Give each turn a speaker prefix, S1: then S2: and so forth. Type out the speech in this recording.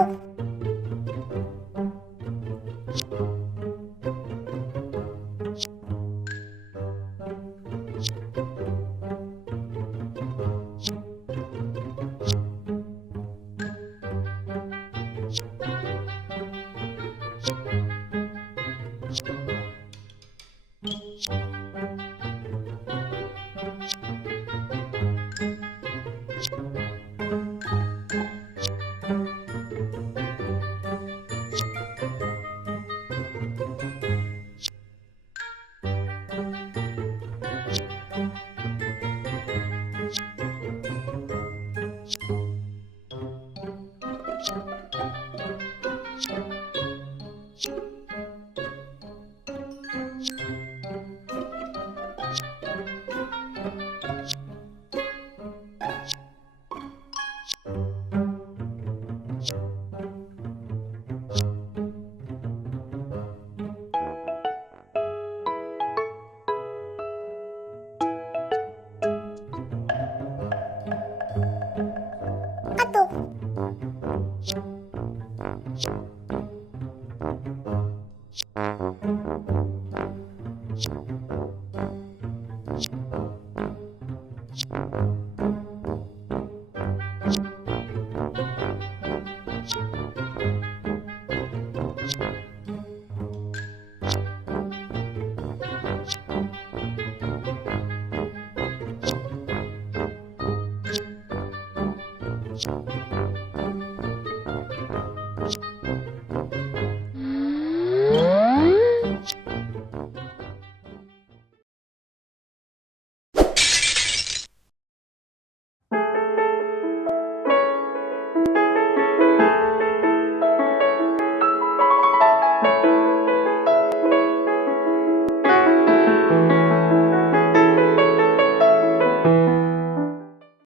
S1: そううん。